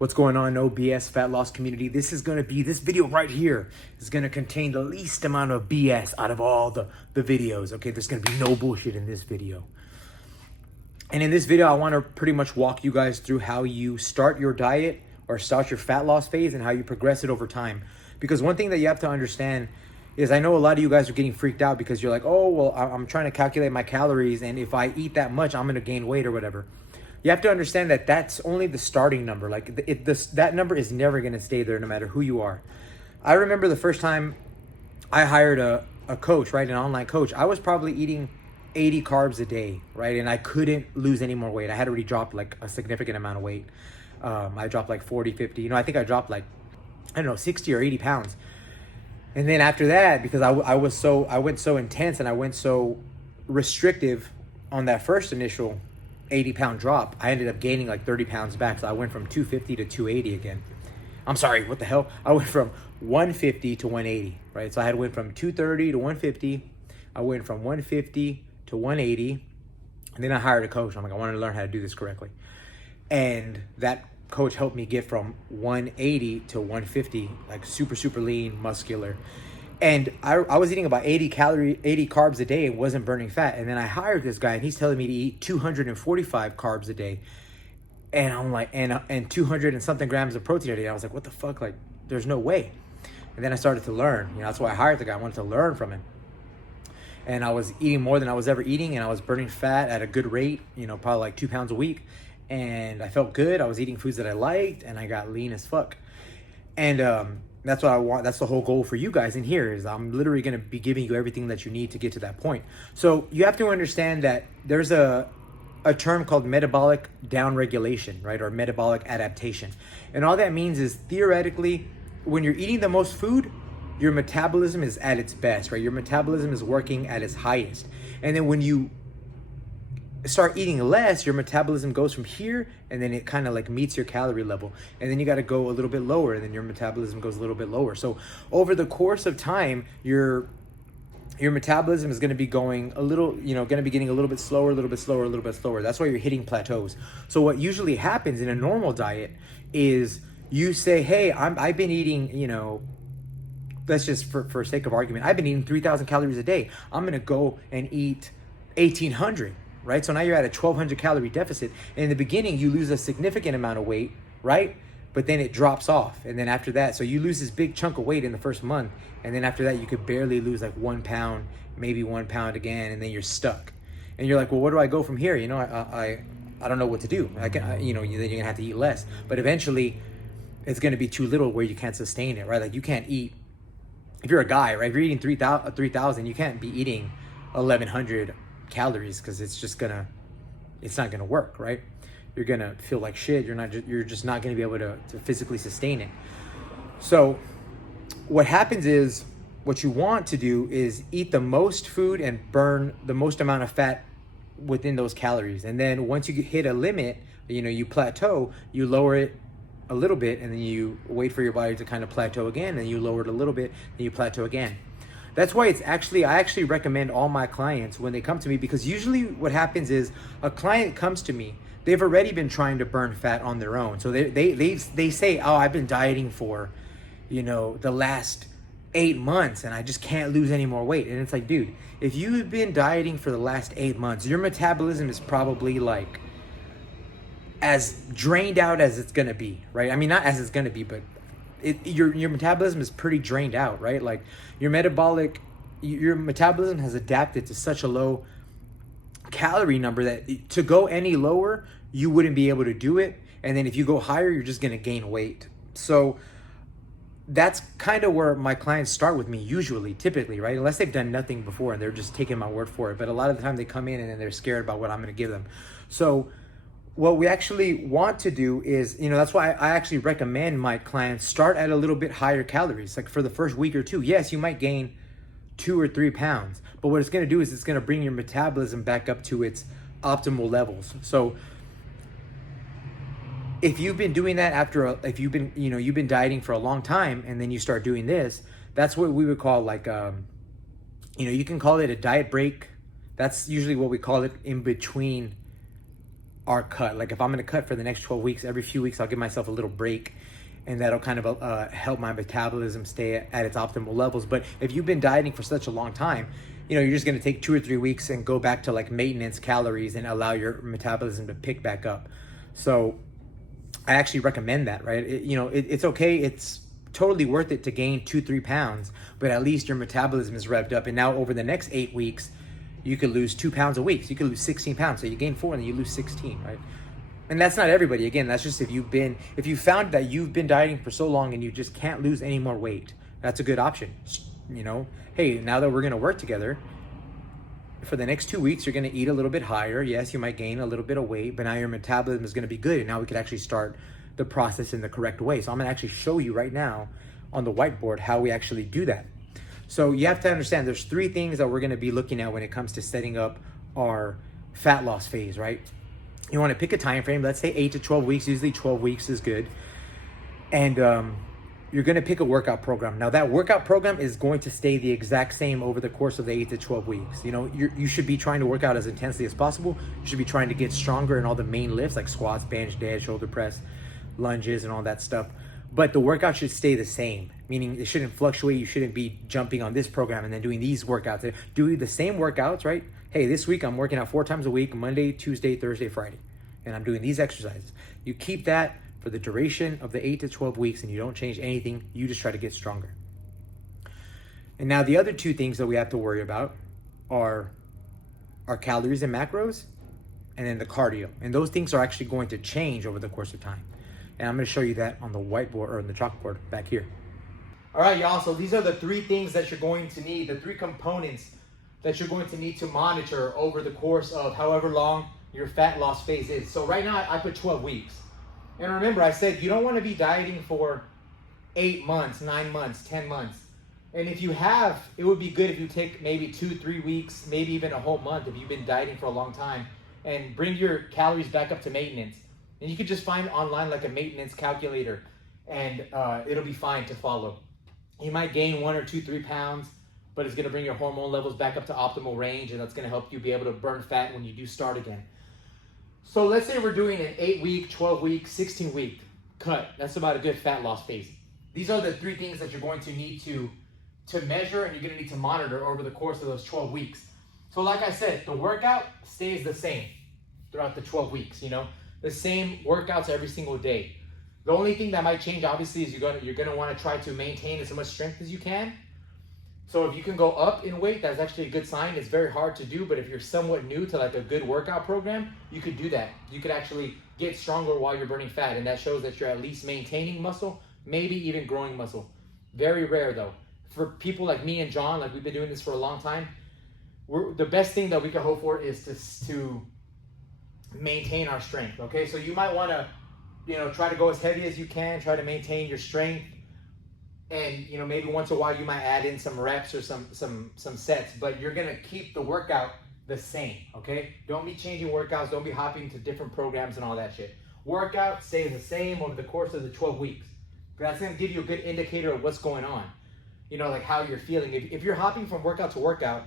What's going on, no BS fat loss community? This video right here is gonna contain the least amount of BS out of all the videos, okay? There's gonna be no bullshit in this video. And in this video, I wanna pretty much walk you guys through how you start your diet or start your fat loss phase and how you progress it over time. Because one thing that you have to understand is I know a lot of you guys are getting freaked out because you're like, oh, well, I'm trying to calculate my calories, and if I eat that much, I'm gonna gain weight or whatever. You have to understand that that's only the starting number. Like that number is never going to stay there no matter who you are. I remember the first time I hired a coach, right? An online coach. I was probably eating 80 carbs a day, right? And I couldn't lose any more weight. I had already dropped like a significant amount of weight. I dropped like 40, 50. I think I dropped like, 60 or 80 pounds. And then after that, because I went so intense and I went so restrictive on that first initial 80-pound drop, I ended up gaining like 30 pounds back. So I went from 250 to 280 again. I'm sorry, what the hell? I went from 150 to 180, right? So I had went from 230 to 150. I went from 150 to 180. And then I hired a coach. I'm like, I wanted to learn how to do this correctly. And that coach helped me get from 180 to 150, like super, super lean, muscular. And I was eating about 80 carbs a day and wasn't burning fat. And then I hired this guy and he's telling me to eat 245 carbs a day. And I'm like, and 200 and something grams of protein a day. I was like, what the fuck? Like, there's no way. And then I started to learn. That's why I hired the guy. I wanted to learn from him. And I was eating more than I was ever eating. And I was burning fat at a good rate, probably like 2 pounds a week. And I felt good. I was eating foods that I liked and I got lean as fuck. And, that's what I want. That's the whole goal for you guys in here is I'm literally going to be giving you everything that you need to get to that point. So you have to understand that there's a term called metabolic downregulation, right? Or metabolic adaptation. And all that means is theoretically, when you're eating the most food, your metabolism is at its best, right? Your metabolism is working at its highest. And then when you start eating less, your metabolism goes from here and then it kind of like meets your calorie level, and then you got to go a little bit lower and then your metabolism goes a little bit lower. So over the course of time, your metabolism is going to be going a little, going to be getting a little bit slower, a little bit slower, a little bit slower. That's why you're hitting plateaus. So what usually happens in a normal diet is you say, hey, I've been eating, let's just for sake of argument, I've been eating 3,000 calories a day. I'm going to go and eat 1,800. Right? So now you're at a 1,200 calorie deficit. And in the beginning, you lose a significant amount of weight, right? But then it drops off. And then after that, so you lose this big chunk of weight in the first month. And then after that, you could barely lose like 1 pound, maybe 1 pound again. And then you're stuck. And you're like, well, where do I go from here? I don't know what to do. Then you're going to have to eat less. But eventually, it's going to be too little where you can't sustain it, right? Like you can't eat, if you're a guy, right? If you're eating 3,000, you can't be eating 1,100 calories because it's not gonna work, right? You're gonna feel like shit. You're just not gonna be able to physically sustain it. So what happens is, what you want to do is eat the most food and burn the most amount of fat within those calories. And then once you hit a limit, you plateau, you lower it a little bit, and then you wait for your body to kind of plateau again, and you lower it a little bit, and you plateau again. That's why I actually recommend all my clients when they come to me, because usually what happens is a client comes to me, they've already been trying to burn fat on their own. So they say, oh, I've been dieting for, the last 8 months and I just can't lose any more weight. And it's like, dude, if you've been dieting for the last 8 months, your metabolism is probably like as drained out as it's going to be, right? I mean, not as it's going to be, but your metabolism is pretty drained out, right? Like your metabolism has adapted to such a low calorie number that to go any lower, you wouldn't be able to do it. And then if you go higher, you're just going to gain weight. So that's kind of where my clients start with me typically, right? Unless they've done nothing before and they're just taking my word for it. But a lot of the time they come in and then they're scared about what I'm going to give them. So what we actually want to do is, that's why I actually recommend my clients start at a little bit higher calories. Like for the first week or two, yes, you might gain 2 or 3 pounds, but what it's going to do is it's going to bring your metabolism back up to its optimal levels. So if you've been doing that if you've been dieting for a long time and then you start doing this, that's what we would call like, you can call it a diet break. That's usually what we call it in between our cut. Like if I'm gonna cut for the next 12 weeks, every few weeks I'll give myself a little break, and that'll kind of help my metabolism stay at its optimal levels. But if you've been dieting for such a long time, you're just gonna take 2 or 3 weeks and go back to like maintenance calories and allow your metabolism to pick back up. So I actually recommend that, right? It's okay. It's totally worth it to gain 2-3 pounds, but at least your metabolism is revved up. And now over the next 8 weeks, you could lose 2 pounds a week. So you could lose 16 pounds. So you gain 4 and then you lose 16, right? And that's not everybody. Again, that's just if you found that you've been dieting for so long and you just can't lose any more weight, that's a good option. Hey, now that we're gonna work together, for the next 2 weeks, you're gonna eat a little bit higher. Yes, you might gain a little bit of weight, but now your metabolism is gonna be good. And now we could actually start the process in the correct way. So I'm gonna actually show you right now on the whiteboard how we actually do that. So you have to understand there's 3 things that we're gonna be looking at when it comes to setting up our fat loss phase, right? You wanna pick a time frame, let's say 8 to 12 weeks, usually 12 weeks is good. And you're gonna pick a workout program. Now that workout program is going to stay the exact same over the course of the 8 to 12 weeks. You should be trying to work out as intensely as possible. You should be trying to get stronger in all the main lifts like squats, bench, dead, shoulder press, lunges, and all that stuff. But the workout should stay the same, meaning it shouldn't fluctuate. You shouldn't be jumping on this program and then doing these workouts. Doing the same workouts, right? Hey, this week I'm working out 4 times a week, Monday, Tuesday, Thursday, Friday. And I'm doing these exercises. You keep that for the duration of the 8 to 12 weeks and you don't change anything. You just try to get stronger. And now the other 2 things that we have to worry about are our calories and macros and then the cardio. And those things are actually going to change over the course of time. And I'm gonna show you that on the whiteboard or on the chalkboard back here. All right, y'all, so these are the 3 things that you're going to need, the 3 components that you're going to need to monitor over the course of however long your fat loss phase is. So right now I put 12 weeks. And remember, I said you don't want to be dieting for 8 months, 9 months, 10 months. And if you have, it would be good if you take maybe 2-3 weeks, maybe even a whole month if you've been dieting for a long time, and bring your calories back up to maintenance. And you could just find online like a maintenance calculator, and it'll be fine to follow. You might gain 1 or 2, 3 pounds, but it's gonna bring your hormone levels back up to optimal range, and that's gonna help you be able to burn fat when you do start again. So let's say we're doing an 8-week, 12-week, 16-week cut. That's about a good fat loss phase. These are the 3 things that you're going to need to measure and you're gonna need to monitor over the course of those 12 weeks. So like I said, the workout stays the same throughout the 12 weeks, the same workouts every single day. The only thing that might change obviously is you're gonna wanna try to maintain as much strength as you can. So if you can go up in weight, that's actually a good sign. It's very hard to do, but if you're somewhat new to like a good workout program, you could do that. You could actually get stronger while you're burning fat, and that shows that you're at least maintaining muscle, maybe even growing muscle. Very rare though. For people like me and John, like we've been doing this for a long time, the best thing that we can hope for is to maintain our strength, okay? So you might wanna, try to go as heavy as you can, try to maintain your strength. And maybe once in a while you might add in some reps or some sets, but you're gonna keep the workout the same, okay? Don't be changing workouts, don't be hopping to different programs and all that shit. Workout stays the same over the course of the 12 weeks. That's gonna give you a good indicator of what's going on. Like how you're feeling. If you're hopping from workout to workout,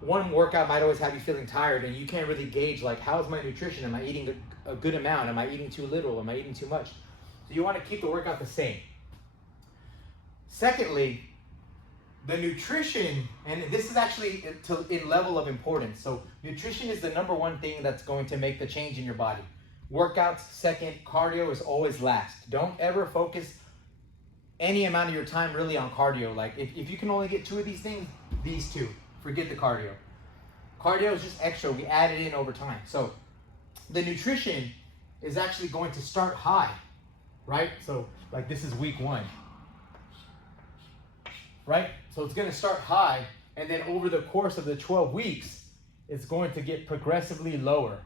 one workout might always have you feeling tired and you can't really gauge like, how's my nutrition? Am I eating a good amount? Am I eating too little? Am I eating too much? So you wanna keep the workout the same. Secondly, the nutrition, and this is actually in level of importance. So nutrition is the number 1 thing that's going to make the change in your body. Workouts second, cardio is always last. Don't ever focus any amount of your time really on cardio. Like if you can only get 2 of these things, these 2, forget the cardio. Cardio is just extra, we add it in over time. So the nutrition is actually going to start high, right? So like this is week 1. Right? So it's going to start high, and then over the course of the 12 weeks, it's going to get progressively lower.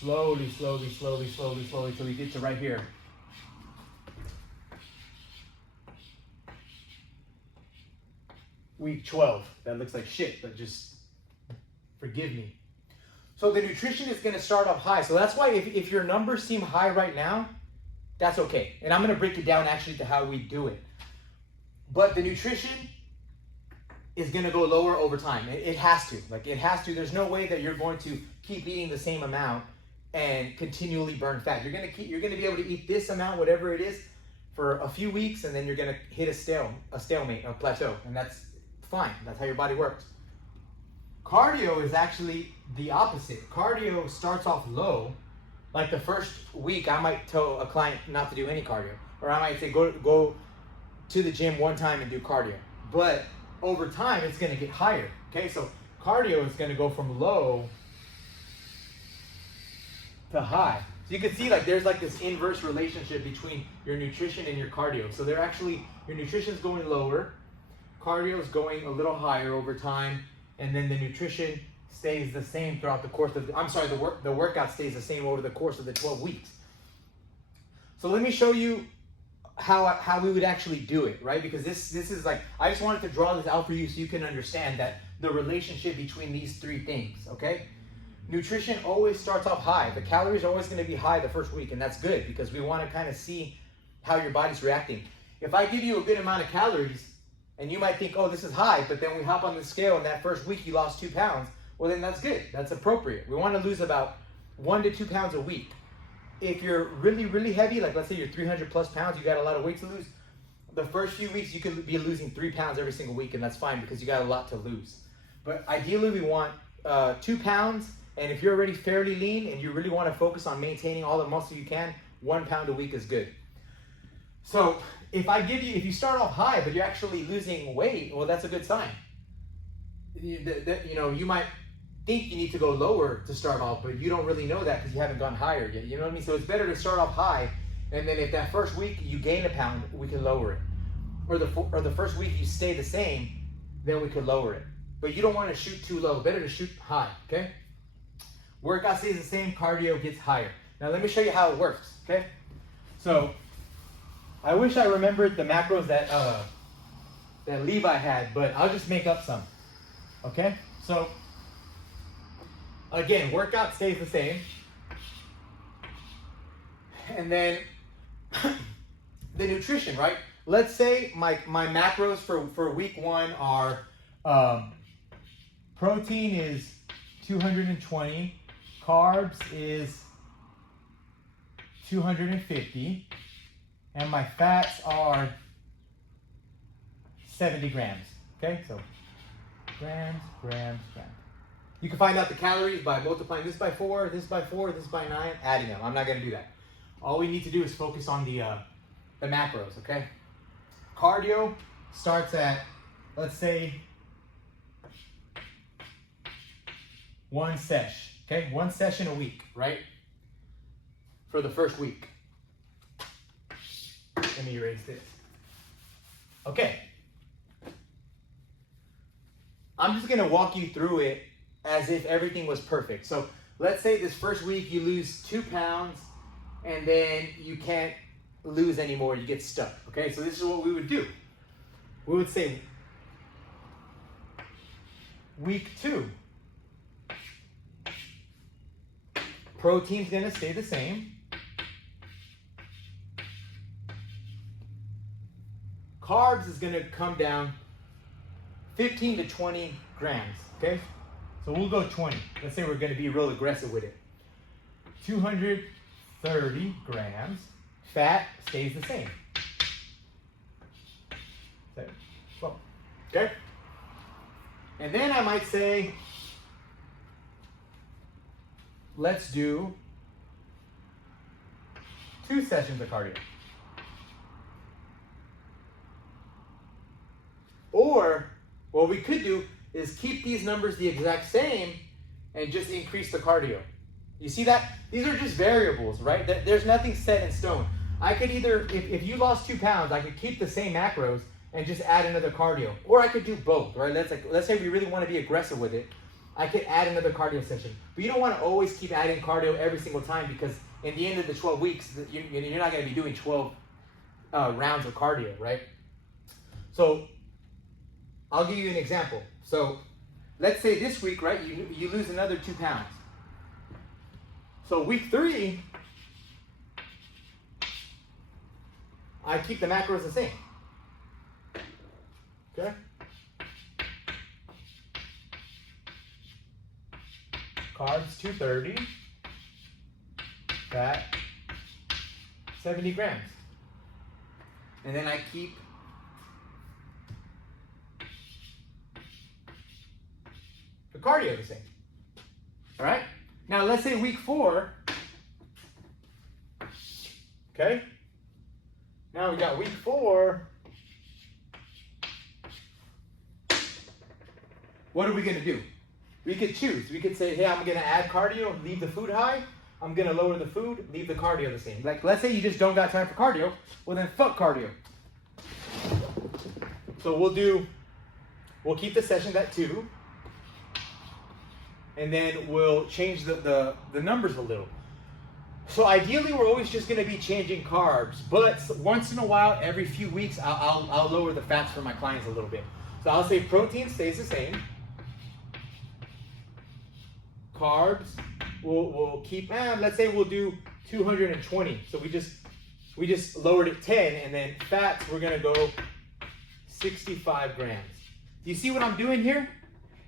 Slowly, slowly, slowly, slowly, slowly, till we get to right here. Week 12. That looks like shit, but just forgive me. So the nutrition is going to start off high. So that's why if your numbers seem high right now, that's okay. And I'm going to break it down actually to how we do it. But the nutrition is going to go lower over time. It has to. Like, it has to. There's no way that you're going to keep eating the same amount and continually burn fat. You're going to be able to eat this amount, whatever it is, for a few weeks, and then you're going to hit a stalemate, a plateau, and that's fine. That's how your body works. Cardio is actually the opposite. Cardio starts off low. Like the first week, I might tell a client not to do any cardio, or I might say go to the gym one time and do cardio. But over time, it's going to get higher. Okay, so cardio is going to go from low to high. So you can see like there's like this inverse relationship between your nutrition and your cardio. So they're actually, your nutrition is going lower, cardio is going a little higher over time, and then the nutrition stays the same throughout the course of the workout stays the same over the course of the 12 weeks. So let me show you how we would actually do it, right? Because this is like, I just wanted to draw this out for you so you can understand that the relationship between these three things, okay? Nutrition always starts off high. The calories are always going to be high the first week, and that's good because we want to kind of see how your body's reacting. If I give you a good amount of calories, and you might think, oh, this is high, but then we hop on the scale and that first week you lost 2 pounds, well, then that's good. That's appropriate. We want to lose about 1 to 2 pounds a week. If you're really, really heavy, like let's say you're 300 plus pounds, you got a lot of weight to lose, the first few weeks you could be losing 3 pounds every single week, and that's fine because you got a lot to lose. But ideally we want 2 pounds, and if you're already fairly lean and you really want to focus on maintaining all the muscle you can, 1 pound a week is good. So if you start off high but you're actually losing weight, well, that's a good sign. You might think you need to go lower to start off, but you don't really know that because you haven't gone higher yet. You know what I mean? So it's better to start off high, and then if that first week you gain a pound, we can lower it. Or the first week you stay the same, then we could lower it. But you don't want to shoot too low. Better to shoot high, okay? Workout stays the same, cardio gets higher. Now let me show you how it works, okay? So I wish I remembered the macros that Levi had, but I'll just make up some, okay? So again, workout stays the same. And then the nutrition, right? Let's say my macros for week 1 are protein is 220, carbs is 250, and my fats are 70 grams. Okay, so grams. You can find out the calories by multiplying this by 4, this by 4, this by 9, adding them. I'm not going to do that. All we need to do is focus on the macros, okay? Cardio starts at, let's say, 1 sesh, okay? 1 session a week, right? For the first week. Let me erase this. Okay. I'm just going to walk you through it as if everything was perfect. So let's say this first week you lose 2 pounds and then you can't lose anymore. You get stuck. Okay, so this is what we would do. We would say week 2. Protein's going to stay the same. Carbs is going to come down 15 to 20 grams, okay? So we'll go 20. Let's say we're going to be real aggressive with it. 230 grams. Fat stays the same. Okay? And then I might say, let's do 2 sessions of cardio. Or what we could do is keep these numbers the exact same and just increase the cardio. You see that? These are just variables, right? There's nothing set in stone. I could either, if you lost 2 pounds, I could keep the same macros and just add another cardio. Or I could do both, right? Let's say we really want to be aggressive with it. I could add another cardio session. But you don't want to always keep adding cardio every single time because in the end of the 12 weeks, you're not going to be doing 12 rounds of cardio, right? So I'll give you an example. So let's say this week, right, you lose another 2 pounds. So week 3, I keep the macros the same. Okay? carbs 230, fat 70 grams. And then I keep the cardio the same. All right? Now let's say week 4. Okay? Now we got week 4. What are we going to do? We could choose. We could say, hey, I'm going to add cardio, leave the food high. I'm going to lower the food, leave the cardio the same. Like, let's say you just don't got time for cardio. Well, then fuck cardio. So we'll keep the sessions at 2. And then we'll change the numbers a little. So ideally, we're always just going to be changing carbs. But once in a while, every few weeks, I'll lower the fats for my clients a little bit. So I'll say protein stays the same. Carbs, we'll keep, let's say we'll do 220. So we just lowered it 10, and then fats, we're gonna go 65 grams. Do you see what I'm doing here?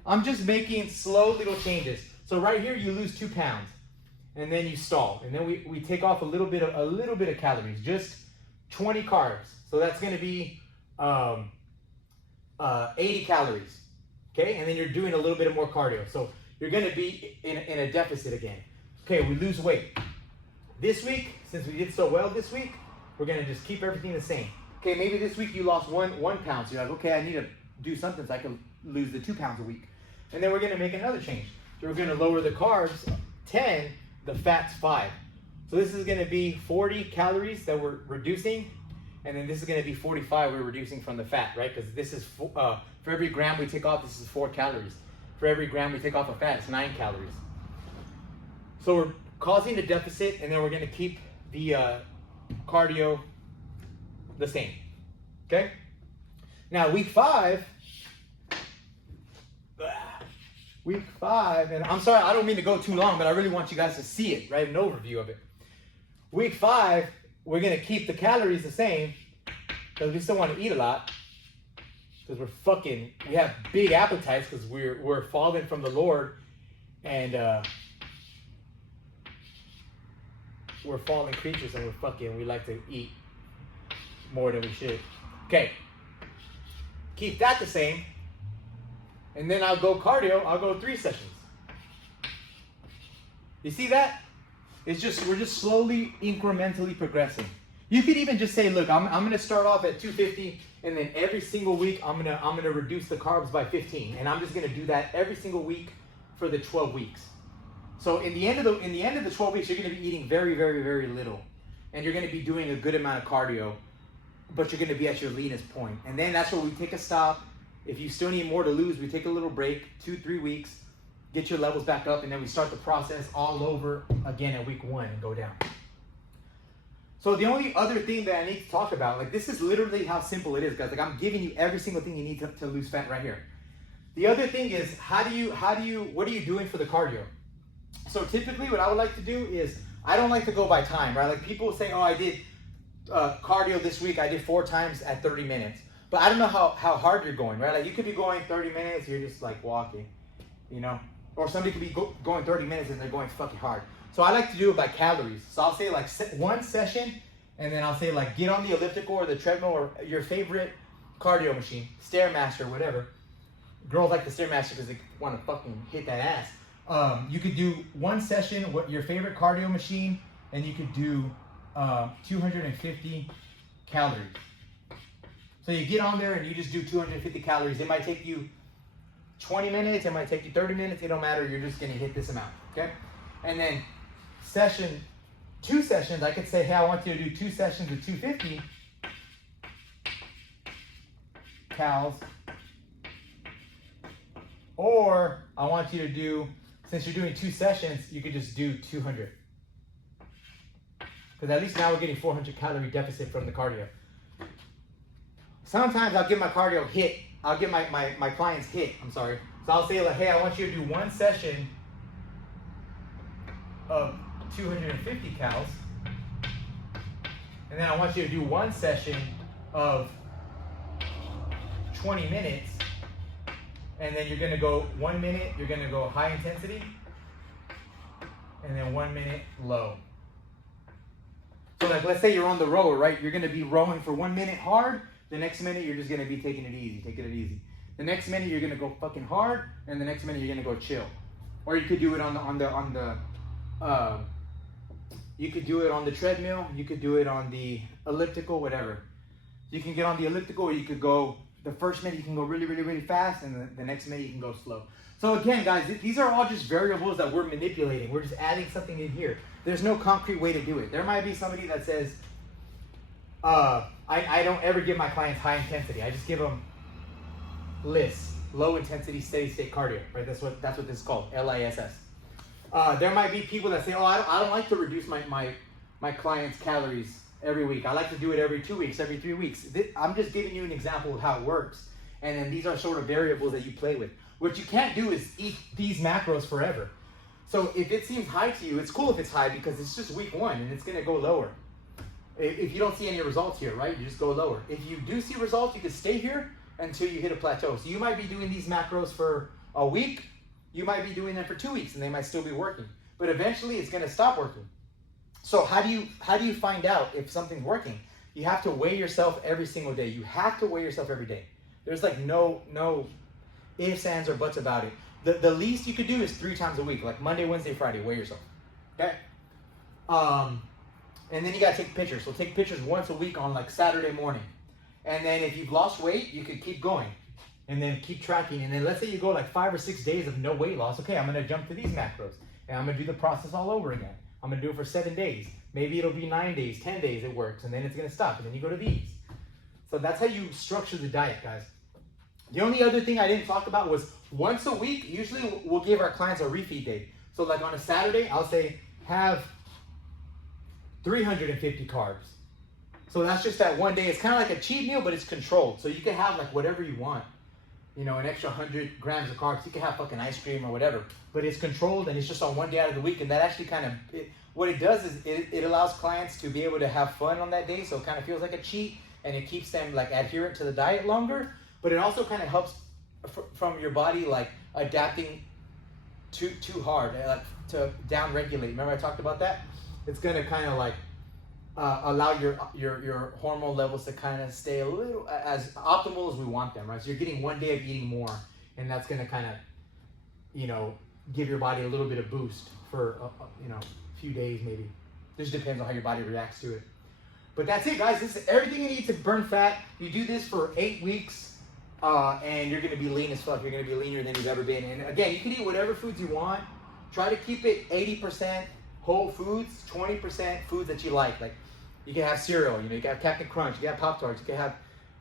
I'm just making slow little changes. So right here, you lose 2 pounds, and then you stall. And then we take off a little bit of calories, just 20 carbs. So that's gonna be 80 calories, okay? And then you're doing a little bit of more cardio. So you're gonna be in a deficit again. Okay, we lose weight. This week, since we did so well this week, we're gonna just keep everything the same. Okay, maybe this week you lost one pound, so you're like, okay, I need to do something so I can lose the 2 pounds a week. And then we're gonna make another change. So we're gonna lower the carbs 10, the fats 5. So this is gonna be 40 calories that we're reducing, and then this is gonna be 45 we're reducing from the fat, right? Because this is, for every gram we take off, this is 4 calories. For every gram we take off of fat, it's 9 calories. So we're causing a deficit, and then we're gonna keep the cardio the same, okay? Now week 5, and I'm sorry, I don't mean to go too long, but I really want you guys to see it, right? An overview of it. Week 5, we're gonna keep the calories the same, because we still wanna eat a lot. Because we have big appetites because we're fallen from the Lord, and we're fallen creatures, and we like to eat more than we should. Okay, keep that the same, and then I'll go cardio. I'll go 3 sessions. You see that? We're just slowly, incrementally progressing. You could even just say, look, I'm gonna start off at 250. And then every single week, I'm gonna reduce the carbs by 15, and I'm just gonna do that every single week for the 12 weeks. So in the end of the 12 weeks, you're gonna be eating very, very, very little, and you're gonna be doing a good amount of cardio, but you're gonna be at your leanest point. And then that's where we take a stop. If you still need more to lose, we take a little break, 2-3 weeks, get your levels back up, and then we start the process all over again at week 1 and go down. So the only other thing that I need to talk about, like, this is literally how simple it is, guys. Like, I'm giving you every single thing you need to lose fat right here. The other thing is, what are you doing for the cardio? So typically what I would like to do is, I don't like to go by time, right? Like, people say, oh, I did cardio this week. I did 4 times at 30 minutes. But I don't know how hard you're going, right? Like, you could be going 30 minutes, you're just like walking, you know? Or somebody could be going 30 minutes and they're going fucking hard. So I like to do it by calories. So I'll say like 1 session, and then I'll say like get on the elliptical or the treadmill or your favorite cardio machine, Stairmaster, whatever. Girls like the Stairmaster because they want to fucking hit that ass. You could do 1 session, your favorite cardio machine, and you could do 250 calories. So you get on there and you just do 250 calories. It might take you 20 minutes, it might take you 30 minutes, it don't matter, you're just gonna hit this amount, okay? And then 2 sessions, I could say, hey, I want you to do 2 sessions of 250 cals, or I want you to do, since you're doing 2 sessions, you could just do 200. Because at least now we're getting 400 calorie deficit from the cardio. Sometimes I'll get my cardio hit. I'll get my clients hit, So I'll say like, hey, I want you to do 1 session of 250 cals. And then I want you to do 1 session of 20 minutes. And then you're gonna go 1 minute, you're gonna go high intensity. and then 1 minute low. So like, let's say you're on the rower, right? You're gonna be rowing for 1 minute hard. The next minute you're just gonna be taking it easy, The next minute you're gonna go fucking hard, and the next minute you're gonna go chill. Or you could do it you could do it on the treadmill. You could do it on the elliptical, whatever. You can get on the elliptical, or you could go, the first minute you can go really, really, really fast, and the next minute you can go slow. So again, guys, these are all just variables that we're manipulating. We're just adding something in here. There's no concrete way to do it. There might be somebody that says, I don't ever give my clients high intensity. I just give them LISS, low intensity steady state cardio, right? That's what this is called, LISS. There might be people that say, oh, I don't like to reduce my clients' calories every week. I like to do it every 2 weeks, every 3 weeks. I'm just giving you an example of how it works. And then these are sort of variables that you play with. What you can't do is eat these macros forever. So if it seems high to you, it's cool if it's high because it's just week 1 and it's gonna go lower. If you don't see any results here, right, you just go lower. If you do see results, you can stay here until you hit a plateau. So you might be doing these macros for a week, you might be doing them for 2 weeks and they might still be working. But eventually it's gonna stop working. So how do you find out if something's working? You have to weigh yourself every single day. You have to weigh yourself every day. There's like no ifs, ands, or buts about it. The least you could do is 3 times a week, like Monday, Wednesday, Friday, weigh yourself. Okay? And then you gotta take pictures. So take pictures once a week on like Saturday morning. And then if you've lost weight, you could keep going. And then keep tracking. And then let's say you go like 5 or 6 days of no weight loss. Okay, I'm gonna jump to these macros. And I'm gonna do the process all over again. I'm gonna do it for 7 days. Maybe it'll be 9 days, 10 days it works, and then it's gonna stop, and then you go to these. So that's how you structure the diet, guys. The only other thing I didn't talk about was once a week, usually we'll give our clients a refeed day. So like on a Saturday, I'll say have 350 carbs. So that's just that one day. It's kind of like a cheat meal, but it's controlled. So you can have like whatever you want. You know, an extra 100 grams of carbs. You can have fucking ice cream or whatever. But it's controlled and it's just on one day out of the week. And that actually kind of, what it does is it allows clients to be able to have fun on that day. So it kind of feels like a cheat and it keeps them like adherent to the diet longer. But it also kind of helps from your body like adapting too hard, like to down regulate. Remember I talked about that? It's gonna kind of like allow your hormone levels to kind of stay a little as optimal as we want them, right? So you're getting 1 day of eating more, and that's gonna kind of, you know, give your body a little bit of boost for you know, a few days maybe. Just depends on how your body reacts to it. But that's it, guys. This is everything you need to burn fat. You do this for 8 weeks. And you're gonna be lean as fuck. You're gonna be leaner than you've ever been. And again, you can eat whatever foods you want. Try to keep it 80% whole foods, 20% foods that you like. Like you can have cereal, you know, you can have Captain Crunch, you can have Pop-Tarts, you can have,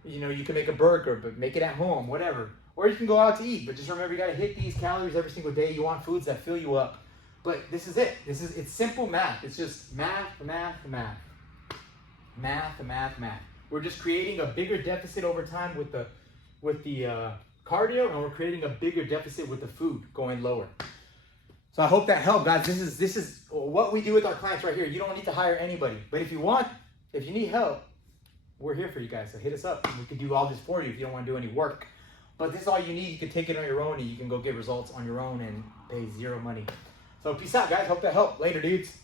you know, you can make a burger, but make it at home, whatever. Or you can go out to eat, but just remember you gotta hit these calories every single day. You want foods that fill you up. But this is it. It's simple math. It's just math. We're just creating a bigger deficit over time with the cardio, and we're creating a bigger deficit with the food going lower. So I hope that helped, guys. This is what we do with our clients right here. You don't need to hire anybody, but if you need help, we're here for you guys. So hit us up. We can do all this for you if you don't want to do any work. But this is all you need. You can take it on your own, and you can go get results on your own and pay zero money. So peace out, guys. Hope that helped. Later, dudes.